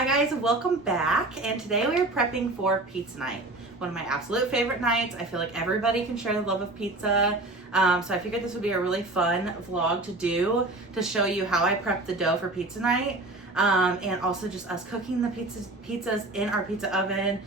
Hi guys, welcome back, and today we are prepping for pizza night. One of my absolute favorite nights. I feel like everybody can share the love of pizza. So I figured this would be a really fun vlog to do to show you how I prep the dough for pizza night. And also just us cooking the pizzas in our pizza oven.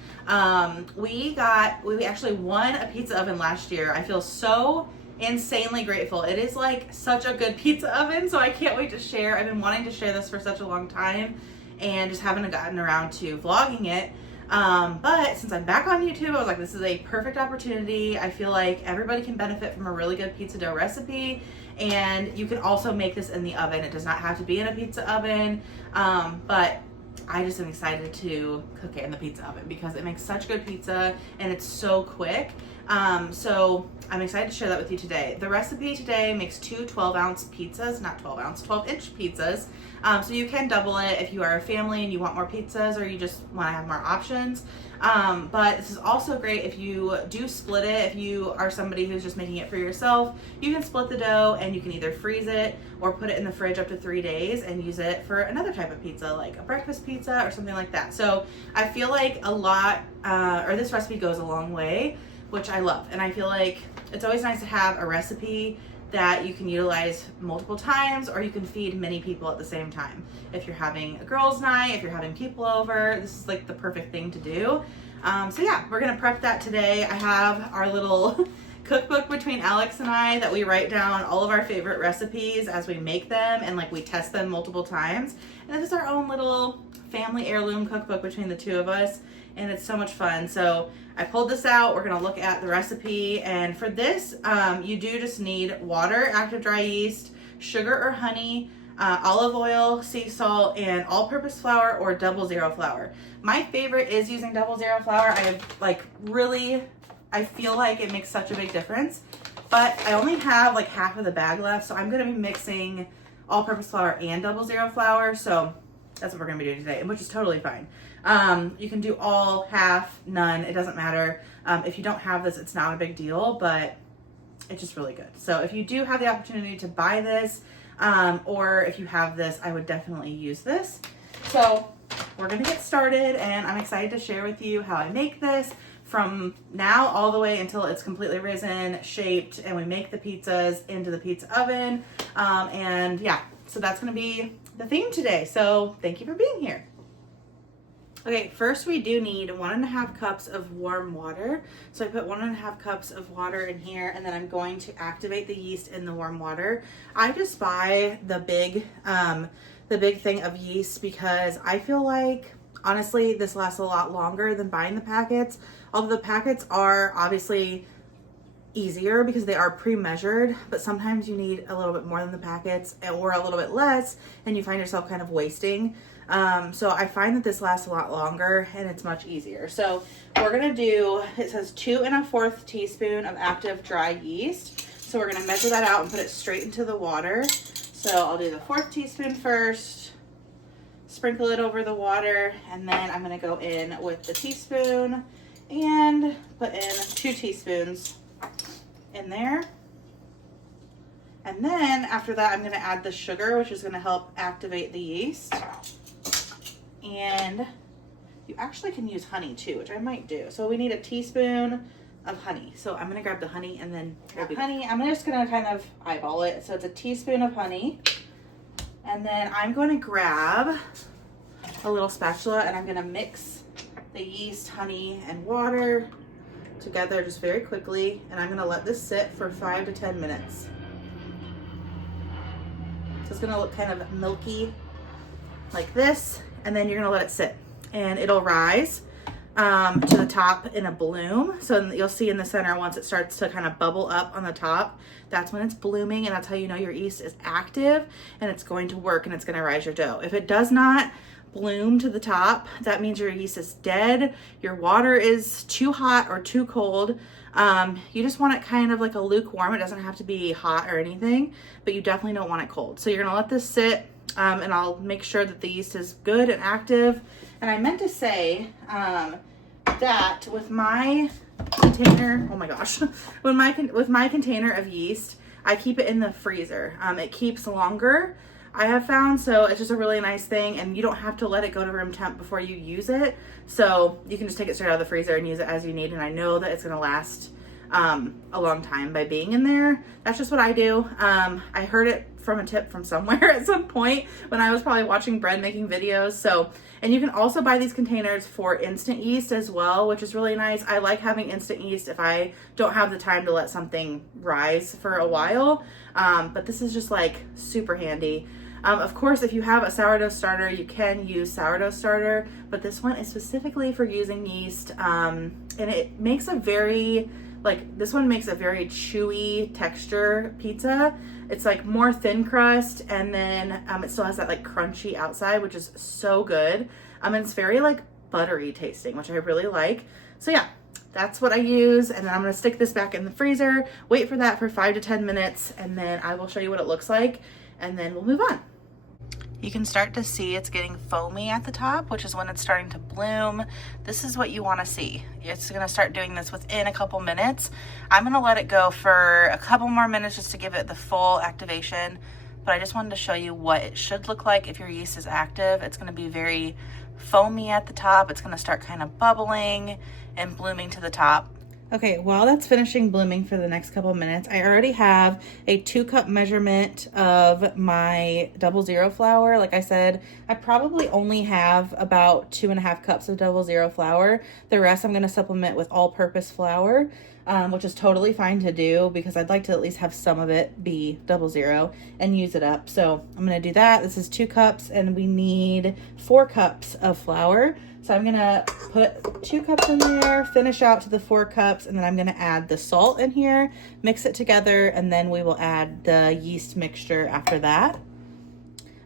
We actually won a pizza oven last year. I feel so insanely grateful. It is like such a good pizza oven, so I can't wait to share. I've been wanting to share this for such a long time and just haven't gotten around to vlogging it. But since I'm back on YouTube, I was like, this is a perfect opportunity. I feel like everybody can benefit from a really good pizza dough recipe, and you can also make this in the oven. It does not have to be in a pizza oven, but I just am excited to cook it in the pizza oven because it makes such good pizza and it's so quick. So I'm excited to share that with you today. The recipe today makes two 12-ounce pizzas, not 12-ounce, 12-inch pizzas. So you can double it if you are a family and you want more pizzas or you just want to have more options. But this is also great if you do split it. If you are somebody who's just making it for yourself, you can split the dough and you can either freeze it or put it in the fridge up to 3 days and use it for another type of pizza, like a breakfast pizza or something like that. So I feel like this recipe goes a long way, which I love. And I feel like it's always nice to have a recipe that you can utilize multiple times, or you can feed many people at the same time. If you're having a girls' night, if you're having people over, this is like the perfect thing to do. So yeah, we're gonna prep that today. I have our little cookbook between Alex and I that we write down all of our favorite recipes as we make them, and like we test them multiple times. And this is our own little family heirloom cookbook between the two of us, and it's so much fun. So I pulled this out. We're gonna look at the recipe, and for this, you do just need water, active dry yeast, sugar or honey, olive oil, sea salt, and all-purpose flour or 00 flour. My favorite is using 00 flour. I feel like it makes such a big difference, but I only have like half of the bag left, so I'm gonna be mixing all-purpose flour and 00 flour, so that's what we're gonna be doing today, which is totally fine. You can do all, half, none, it doesn't matter. If you don't have this, it's not a big deal, but it's just really good. So if you do have the opportunity to buy this, or if you have this, I would definitely use this. So we're gonna get started, and I'm excited to share with you how I make this from now all the way until it's completely risen, shaped, and we make the pizzas into the pizza oven. And yeah, so that's gonna be the theme today. So thank you for being here. Okay, first we do need 1.5 cups of warm water. So I put 1.5 cups of water in here, and then I'm going to activate the yeast in the warm water. I just buy the big thing of yeast because I feel like, honestly, this lasts a lot longer than buying the packets. Although the packets are obviously easier because they are pre-measured, but sometimes you need a little bit more than the packets or a little bit less, and you find yourself kind of wasting. So I find that this lasts a lot longer and it's much easier. So we're gonna do, it says 2 1/4 teaspoon of active dry yeast. So we're gonna measure that out and put it straight into the water. So I'll do the 1/4 teaspoon first, sprinkle it over the water, and then I'm gonna go in with the teaspoon and put in 2 teaspoons in there. And then after that, I'm gonna add the sugar, which is gonna help activate the yeast. And you actually can use honey too, which I might do. So we need a teaspoon of honey. So I'm gonna grab the honey and then I'm just gonna kind of eyeball it. So it's a teaspoon of honey. And then I'm going to grab a little spatula and I'm gonna mix the yeast, honey, and water together just very quickly. And I'm gonna let this sit for 5 to 10 minutes. So it's gonna look kind of milky like this. And then you're gonna let it sit, and it'll rise to the top in a bloom. So you'll see in the center, once it starts to kind of bubble up on the top, that's when it's blooming, and that's how you know your yeast is active and it's going to work and it's gonna rise your dough. If it does not bloom to the top, that means your yeast is dead, your water is too hot or too cold. You just want it kind of like a lukewarm. It doesn't have to be hot or anything, but you definitely don't want it cold. So you're gonna let this sit, and I'll make sure that the yeast is good and active. And I meant to say that with my container, oh my gosh, with my container of yeast, I keep it in the freezer. It keeps longer I have found. So it's just a really nice thing, and you don't have to let it go to room temp before you use it. So you can just take it straight out of the freezer and use it as you need. And I know that it's gonna last a long time by being in there. That's just what I do. I heard it from a tip from somewhere at some point when I was probably watching bread making videos. So, and you can also buy these containers for instant yeast as well, which is really nice. I like having instant yeast if I don't have the time to let something rise for a while. But this is just like super handy. Of course, if you have a sourdough starter, you can use sourdough starter, but this one is specifically for using yeast. And it makes a very, this one makes a very chewy texture pizza. It's like more thin crust, and then it still has that like crunchy outside, which is so good. And it's very like buttery tasting, which I really like. So yeah, that's what I use. And then I'm gonna stick this back in the freezer, wait for that for 5 to 10 minutes, and then I will show you what it looks like, and then we'll move on. You can start to see it's getting foamy at the top, which is when it's starting to bloom. This is what you want to see. It's going to start doing this within a couple minutes. I'm going to let it go for a couple more minutes just to give it the full activation, but I just wanted to show you what it should look like if your yeast is active. It's going to be very foamy at the top. It's going to start kind of bubbling and blooming to the top. Okay, while that's finishing blooming for the next couple of minutes, I already have a 2-cup measurement of my 00 flour. Like I said, I probably only have about 2.5 cups of 00 flour. The rest I'm going to supplement with all-purpose flour, which is totally fine to do because I'd like to at least have some of it be 00 and use it up. So I'm going to do that. This is 2 cups, and we need 4 cups of flour. So I'm gonna put 2 cups in there, finish out to the 4 cups, and then I'm gonna add the salt in here, mix it together, and then we will add the yeast mixture after that.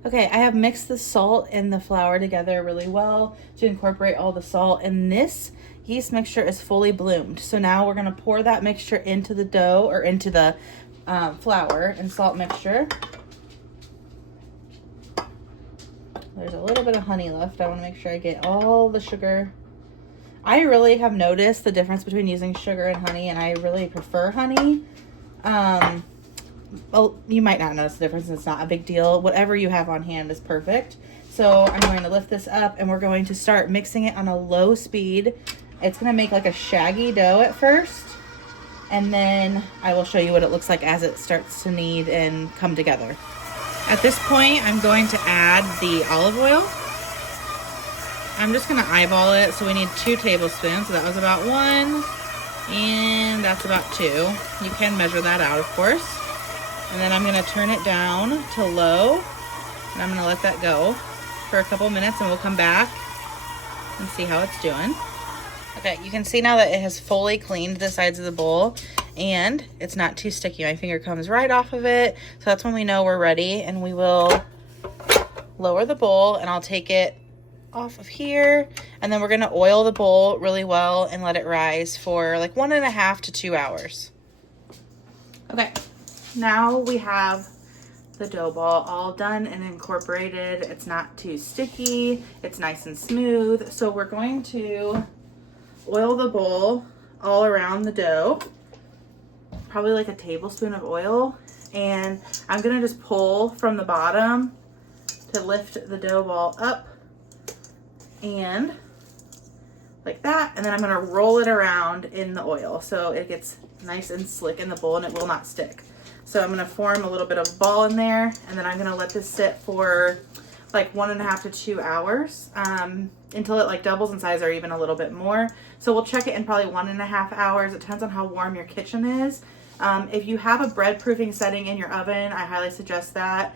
Okay, I have mixed the salt and the flour together really well to incorporate all the salt, and this yeast mixture is fully bloomed. So now we're gonna pour that mixture into the dough, or into the flour and salt mixture. There's a little bit of honey left. I want to make sure I get all the sugar. I really have noticed the difference between using sugar and honey, and I really prefer honey. Well, you might not notice the difference. It's not a big deal. Whatever you have on hand is perfect. So I'm going to lift this up, and we're going to start mixing it on a low speed. It's going to make like a shaggy dough at first, and then I will show you what it looks like as it starts to knead and come together. At this point, I'm going to add the olive oil. I'm just gonna eyeball it. So we need 2 tablespoons. So that was about 1, and that's about 2. You can measure that out, of course. And then I'm gonna turn it down to low, and I'm gonna let that go for a couple minutes, and we'll come back and see how it's doing. Okay, you can see now that it has fully cleaned the sides of the bowl, and it's not too sticky. My finger comes right off of it. So that's when we know we're ready, and we will lower the bowl, and I'll take it off of here, and then we're gonna oil the bowl really well and let it rise for like 1.5 to 2 hours. Okay, now we have the dough ball all done and incorporated. It's not too sticky. It's nice and smooth. So we're going to oil the bowl all around the dough, probably like a tablespoon of oil, and I'm gonna just pull from the bottom to lift the dough ball up, and like that, and then I'm gonna roll it around in the oil so it gets nice and slick in the bowl and it will not stick. So I'm gonna form a little bit of ball in there, and then I'm gonna let this sit for like 1.5 to 2 hours until it like doubles in size or even a little bit more. So we'll check it in probably 1.5 hours. It depends on how warm your kitchen is. If you have a bread proofing setting in your oven, I highly suggest that.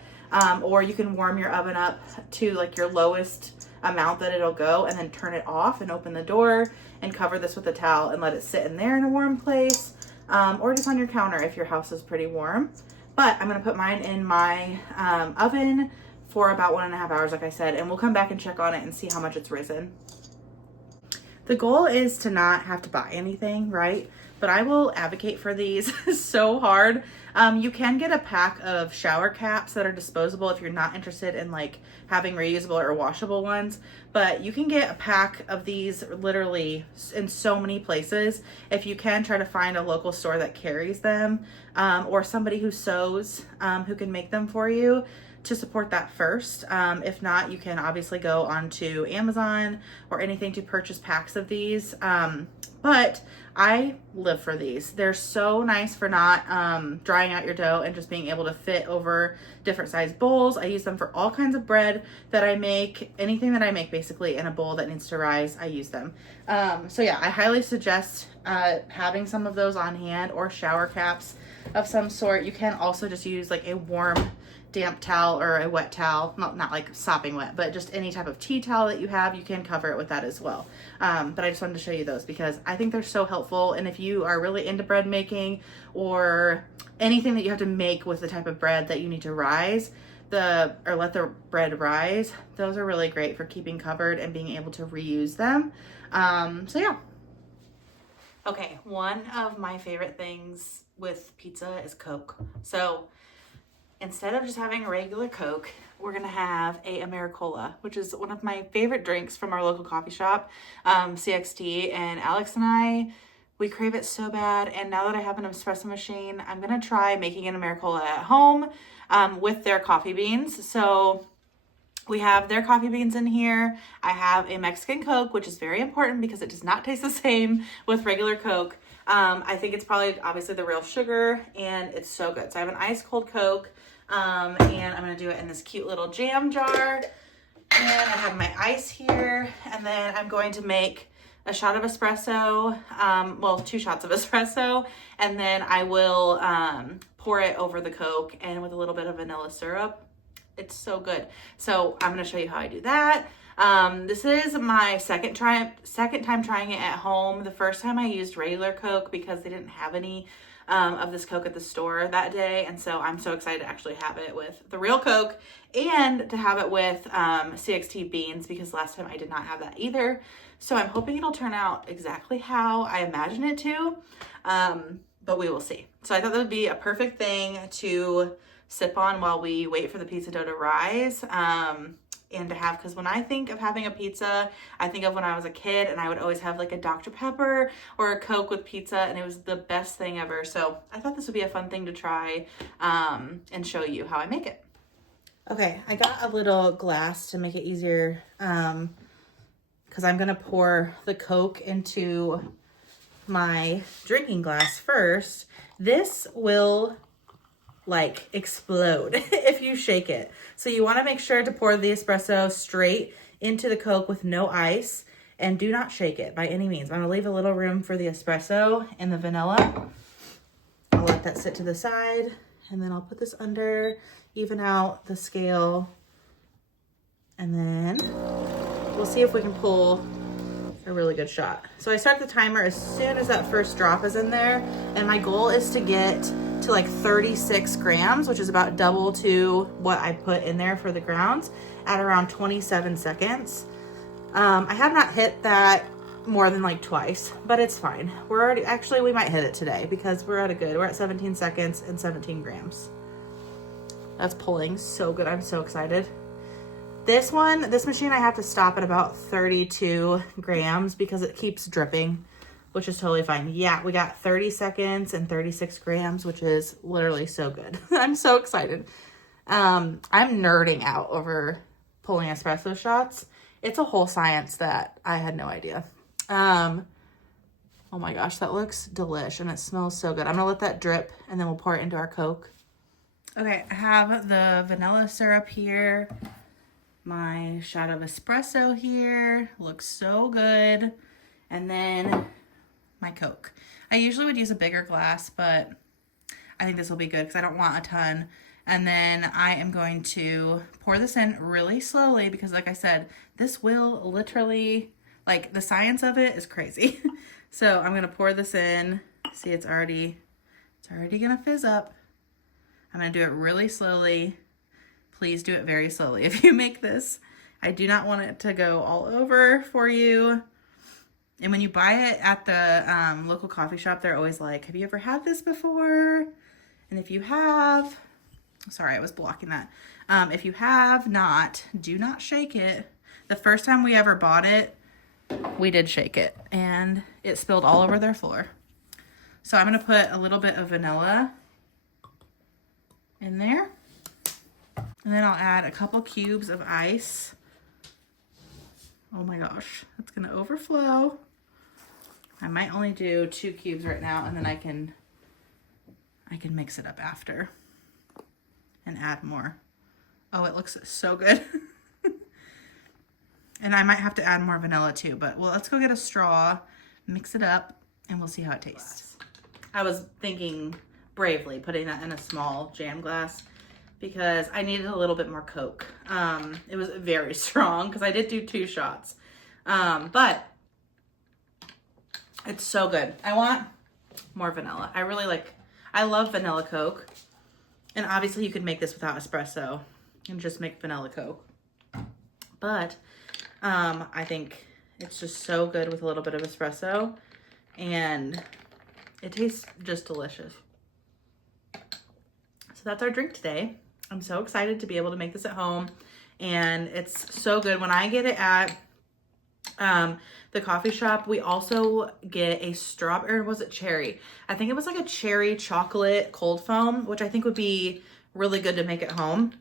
Or you can warm your oven up to like your lowest amount that it'll go, and then turn it off and open the door and cover this with a towel and let it sit in there in a warm place, or just on your counter if your house is pretty warm. But I'm gonna put mine in my oven for about 1.5 hours, like I said, and we'll come back and check on it and see how much it's risen. The goal is to not have to buy anything, right? But I will advocate for these so hard. You can get a pack of shower caps that are disposable if you're not interested in like having reusable or washable ones. But you can get a pack of these literally in so many places. If you can, try to find a local store that carries them, or somebody who sews, who can make them for you. to support that first. If not, you can obviously go onto Amazon or anything to purchase packs of these. But I live for these. They're so nice for not drying out your dough and just being able to fit over different size bowls. I use them for all kinds of bread that I make. Anything that I make basically in a bowl that needs to rise, I use them. So yeah, I highly suggest having some of those on hand, or shower caps of some sort. You can also just use like a warm damp towel or a wet towel, not like sopping wet, but just any type of tea towel that you have, you can cover it with that as well. But I just wanted to show you those because I think they're so helpful. And if you are really into bread making or anything that you have to make with the type of bread that you need to rise, or let the bread rise, those are really great for keeping covered and being able to reuse them. So yeah. Okay, one of my favorite things with pizza is Coke. So instead of just having a regular Coke, we're gonna have a Ameri-cola, which is one of my favorite drinks from our local coffee shop, CXT. And Alex and I, we crave it so bad. And now that I have an espresso machine, I'm gonna try making an Ameri-cola at home with their coffee beans. So we have their coffee beans in here. I have a Mexican Coke, which is very important because it does not taste the same with regular Coke. I think it's probably obviously the real sugar, and it's so good. So I have an ice cold Coke, and I'm gonna do it in this cute little jam jar. And I have my ice here, and then I'm going to make a shot of espresso, well, 2 shots of espresso, and then I will pour it over the Coke and with a little bit of vanilla syrup. It's so good. So I'm going to show you how I do that. This is my second time trying it at home. The first time I used regular Coke because they didn't have any of this Coke at the store that day. And so I'm so excited to actually have it with the real Coke and to have it with CXT beans, because last time I did not have that either. So I'm hoping it'll turn out exactly how I imagine it to, but we will see. So I thought that would be a perfect thing to sip on while we wait for the pizza dough to rise, and to have, because when I think of having a pizza, I think of when I was a kid and I would always have like a Dr. Pepper or a Coke with pizza, and it was the best thing ever. So I thought this would be a fun thing to try and show you how I make it. Okay, I got a little glass to make it easier because I'm gonna pour the Coke into my drinking glass first. This will like explode if you shake it. So you want to make sure to pour the espresso straight into the Coke with no ice, and do not shake it by any means. I'm going to leave a little room for the espresso and the vanilla. I'll let that sit to the side, and then I'll put this under, even out the scale, and then we'll see if we can pull a really good shot. So I start the timer as soon as that first drop is in there, and my goal is to get to like 36 grams, which is about double to what I put in there for the grounds, at around 27 seconds. I have not hit that more than like twice, but it's fine. We might hit it today because we're at 17 seconds and 17 grams. That's pulling so good. I'm so excited. This machine, I have to stop at about 32 grams because it keeps dripping, which is totally fine. Yeah, we got 30 seconds and 36 grams, which is literally so good. I'm so excited. I'm nerding out over pulling espresso shots. It's a whole science that I had no idea. Oh my gosh, that looks delish and it smells so good. I'm gonna let that drip and then we'll pour it into our Coke. Okay, I have the vanilla syrup here. My shot of espresso here. Looks so good. And then my Coke. I usually would use a bigger glass, but I think this will be good because I don't want a ton. And then I am going to pour this in really slowly because, like I said, this will literally, like, the science of it is crazy. So I'm going to pour this in. See, it's already going to fizz up. I'm going to do it really slowly. Please do it very slowly if you make this. I do not want it to go all over for you. And when you buy it at the local coffee shop, they're always like, have you ever had this before? And if you have, sorry, I was blocking that. If you have not, do not shake it. The first time we ever bought it, we did shake it and it spilled all over their floor. So I'm gonna put a little bit of vanilla in there. And then I'll add a couple cubes of ice. Oh my gosh, it's gonna overflow. I might only do 2 cubes right now, and then I can mix it up after and add more. Oh, it looks so good. And I might have to add more vanilla too, but well, let's go get a straw, mix it up, and we'll see how it tastes. I was thinking bravely putting that in a small jam glass because I needed a little bit more Coke. It was very strong because I did do 2 shots. But it's so good. I want more vanilla. I love vanilla Coke. And obviously you could make this without espresso and just make vanilla Coke. But I think it's just so good with a little bit of espresso, and it tastes just delicious. So that's our drink today. I'm so excited to be able to make this at home, and it's so good. When I get it at the coffee shop, we also get a strawberry, or was it cherry? I think it was like a cherry chocolate cold foam, which I think would be really good to make at home.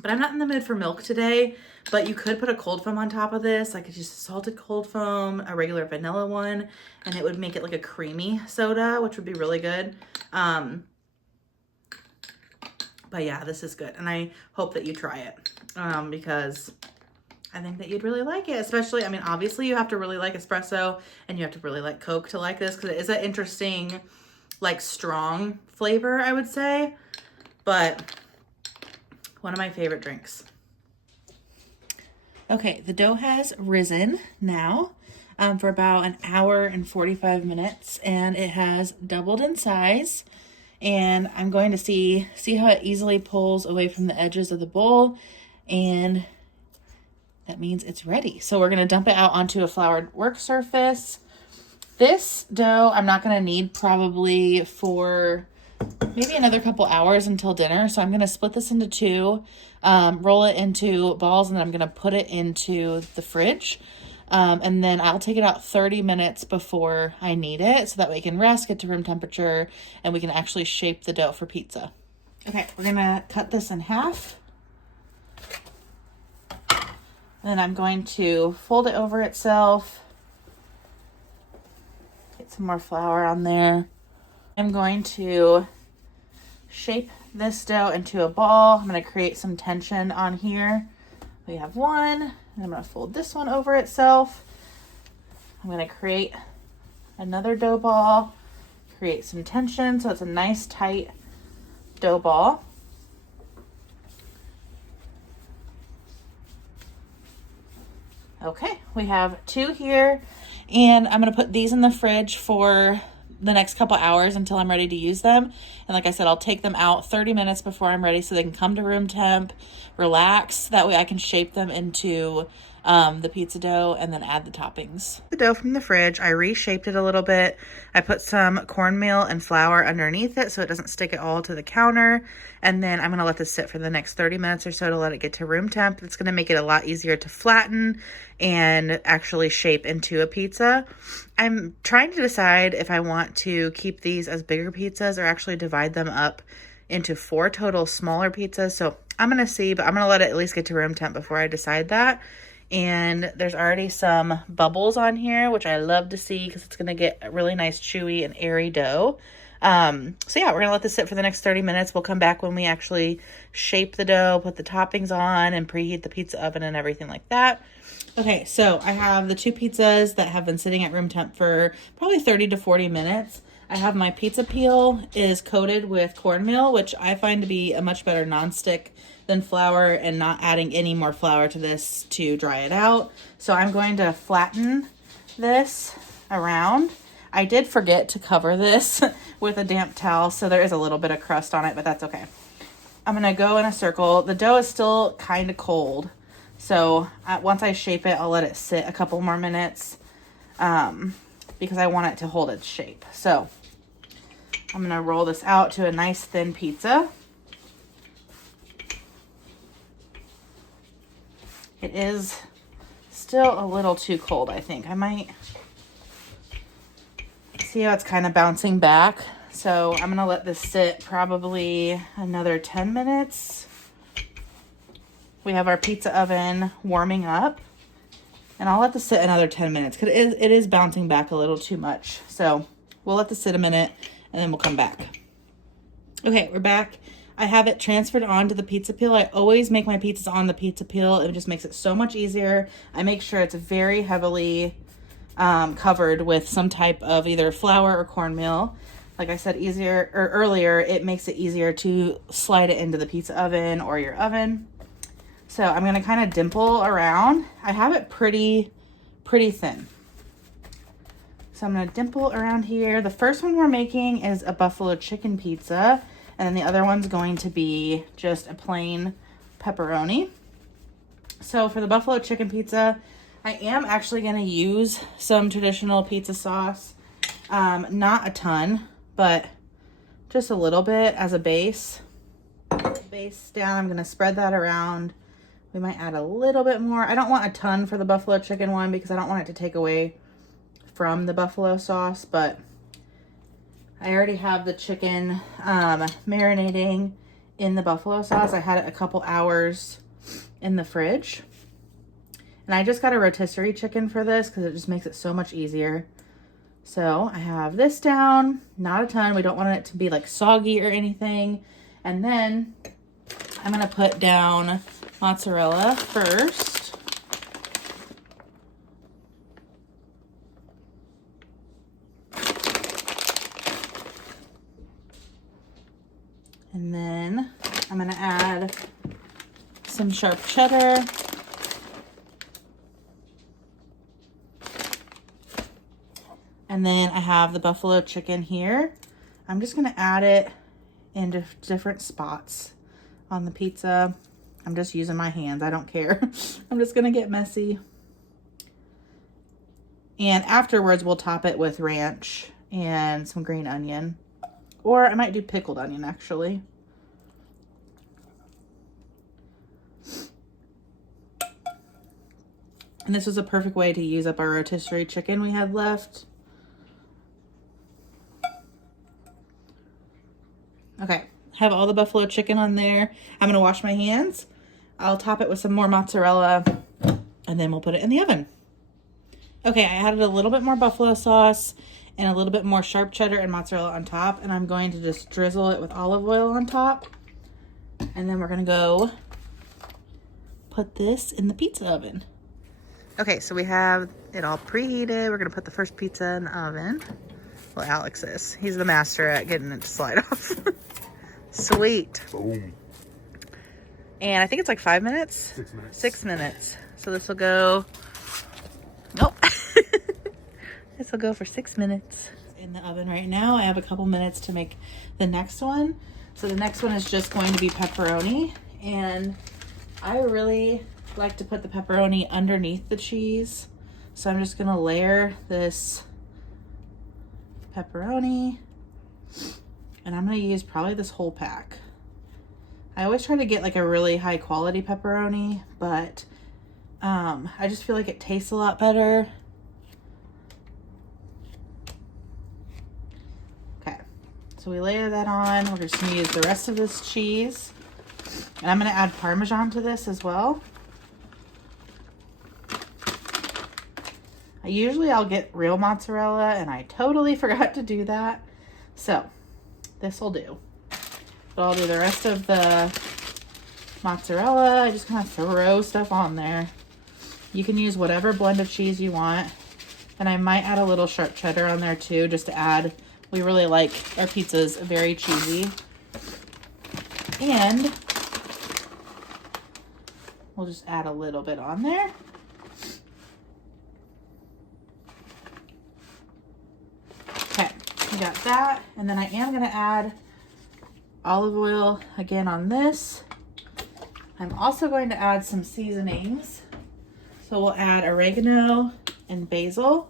But I'm not in the mood for milk today, but you could put a cold foam on top of this, like just a salted cold foam, a regular vanilla one, and it would make it like a creamy soda, which would be really good. But yeah, this is good, and I hope that you try it because I think that you'd really like it. Especially, I mean, obviously you have to really like espresso and you have to really like Coke to like this, because it is an interesting, like, strong flavor, I would say, but one of my favorite drinks. Okay, the dough has risen now for about an hour and 45 minutes, and it has doubled in size. And I'm going to see how it easily pulls away from the edges of the bowl, and that means it's ready. So we're going to dump it out onto a floured work surface. This dough I'm not going to need probably for maybe another couple hours until dinner. So I'm going to split this into 2, roll it into balls, and then I'm going to put it into the fridge. And then I'll take it out 30 minutes before I need it, so that way it can rest, get to room temperature, and we can actually shape the dough for pizza. Okay, we're going to cut this in half. And then I'm going to fold it over itself. Get some more flour on there. I'm going to shape this dough into a ball. I'm going to create some tension on here. We have one, and I'm going to fold this one over itself. I'm going to create another dough ball, create some tension so it's a nice tight dough ball. Okay, we have 2 here, and I'm going to put these in the fridge for the next couple hours until I'm ready to use them. And like I said, I'll take them out 30 minutes before I'm ready so they can come to room temp, relax. That way I can shape them into the pizza dough and then add the toppings. The dough from the fridge, I reshaped it a little bit. I put some cornmeal and flour underneath it so it doesn't stick it all to the counter. And then I'm going to let this sit for the next 30 minutes or so to let it get to room temp. It's going to make it a lot easier to flatten and actually shape into a pizza. I'm trying to decide if I want to keep these as bigger pizzas or actually divide them up into 4 total smaller pizzas. So I'm going to see, but I'm going to let it at least get to room temp before I decide that. And there's already some bubbles on here, which I love to see because it's going to get a really nice chewy and airy dough. So yeah, we're going to let this sit for the next 30 minutes. We'll come back when we actually shape the dough, put the toppings on, and preheat the pizza oven and everything like that. Okay, so I have the 2 pizzas that have been sitting at room temp for probably 30 to 40 minutes. I have my pizza peel is coated with cornmeal, which I find to be a much better nonstick than flour, and not adding any more flour to this to dry it out. So I'm going to flatten this around. I did forget to cover this with a damp towel, so there is a little bit of crust on it, but that's okay. I'm going to go in a circle. The dough is still kind of cold, so once I shape it, I'll let it sit a couple more minutes because I want it to hold its shape. So I'm going to roll this out to a nice thin pizza. It is still a little too cold, I think. I might see how it's kind of bouncing back. So I'm going to let this sit probably another 10 minutes we have our pizza oven warming up. And I'll let this sit another 10 minutes because it is bouncing back a little too much. So we'll let this sit a minute and then we'll come back. Okay, we're back. I have it transferred onto the pizza peel. I always make my pizzas on the pizza peel. It just makes it so much easier. I make sure it's very heavily covered with some type of either flour or cornmeal. Like I said earlier, it makes it easier to slide it into the pizza oven or your oven. So I'm going to kind of dimple around. I have it pretty thin. So I'm going to dimple around here. The first one we're making is a buffalo chicken pizza. And then the other one's going to be just a plain pepperoni. So for the buffalo chicken pizza, I am actually going to use some traditional pizza sauce. Not a ton, but just a little bit as a base. Base down, I'm going to spread that around. We might add a little bit more. I don't want a ton for the buffalo chicken one because I don't want it to take away from the buffalo sauce, but I already have the chicken marinating in the buffalo sauce. I had it a couple hours in the fridge. And I just got a rotisserie chicken for this because it just makes it so much easier. So I have this down, not a ton. We don't want it to be like soggy or anything. And then I'm going to put down mozzarella first. And then I'm going to add some sharp cheddar. And then I have the buffalo chicken here. I'm just going to add it into different spots on the pizza. I'm just using my hands. I don't care. I'm just going to get messy. And afterwards, we'll top it with ranch and some green onion. Or I might do pickled onion, actually. And this was a perfect way to use up our rotisserie chicken we had left. Okay, have all the buffalo chicken on there. I'm going to wash my hands. I'll top it with some more mozzarella, and then we'll put it in the oven. Okay, I added a little bit more buffalo sauce and a little bit more sharp cheddar and mozzarella on top, and I'm going to just drizzle it with olive oil on top. And then we're going to go put this in the pizza oven. Okay, so we have it all preheated. We're going to put the first pizza in the oven. Well, Alex is. He's the master at getting it to slide off. Sweet. Boom. And I think it's like 5 minutes? 6 minutes. 6 minutes. So this will go, nope. This will go for 6 minutes. In the oven right now. I have a couple minutes to make the next one. So the next one is just going to be pepperoni. And I really like to put the pepperoni underneath the cheese. So I'm just going to layer this pepperoni. And I'm going to use probably this whole pack. I always try to get like a really high quality pepperoni, but I just feel like it tastes a lot better. Okay, so we layer that on. We're just going to use the rest of this cheese. And I'm going to add Parmesan to this as well. I'll get real mozzarella, and I totally forgot to do that. So this will do. But I'll do the rest of the mozzarella. I just kind of throw stuff on there. You can use whatever blend of cheese you want. And I might add a little sharp cheddar on there too, just to add. We really like our pizzas very cheesy. And we'll just add a little bit on there. Okay, we got that. And then I am going to add olive oil again on this. I'm also going to add some seasonings. So we'll add oregano and basil.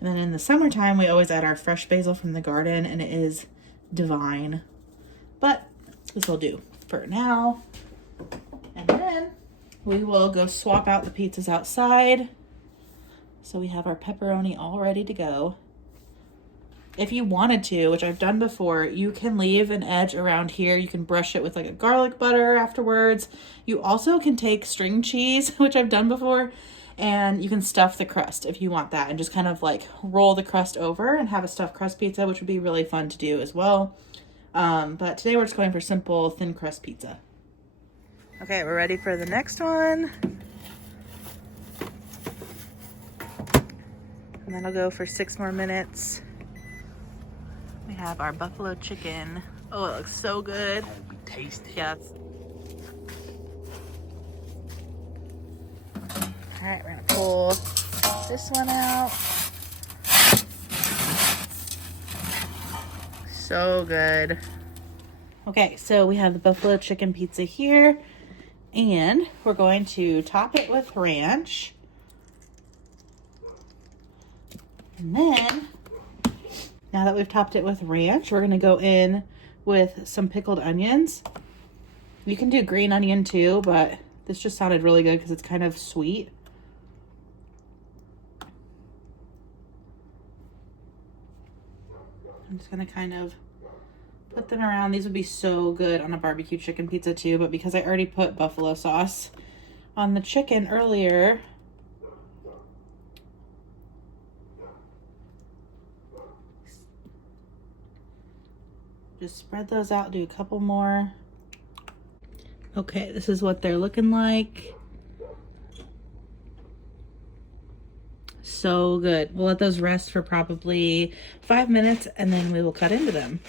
And then in the summertime, we always add our fresh basil from the garden, and it is divine. But this will do for now. And then we will go swap out the pizzas outside. So we have our pepperoni all ready to go. If you wanted to, which I've done before, you can leave an edge around here. You can brush it with like a garlic butter afterwards. You also can take string cheese, which I've done before, and you can stuff the crust if you want that and just kind of like roll the crust over and have a stuffed crust pizza, which would be really fun to do as well. But today we're just going for simple thin crust pizza. Okay, we're ready for the next one. And then I'll go for 6 more minutes. We have our buffalo chicken. Oh, it looks so good. It'll be tasty. Yeah. All right, we're gonna pull this one out. So good. Okay, so we have the buffalo chicken pizza here, and we're going to top it with ranch. And then, now that we've topped it with ranch, we're gonna go in with some pickled onions. You can do green onion too, but this just sounded really good because it's kind of sweet. I'm just gonna kind of put them around. These would be so good on a barbecue chicken pizza too, but because I already put buffalo sauce on the chicken earlier, just spread those out, do a couple more. Okay, this is what they're looking like. So good. We'll let those rest for probably 5 minutes and then we will cut into them.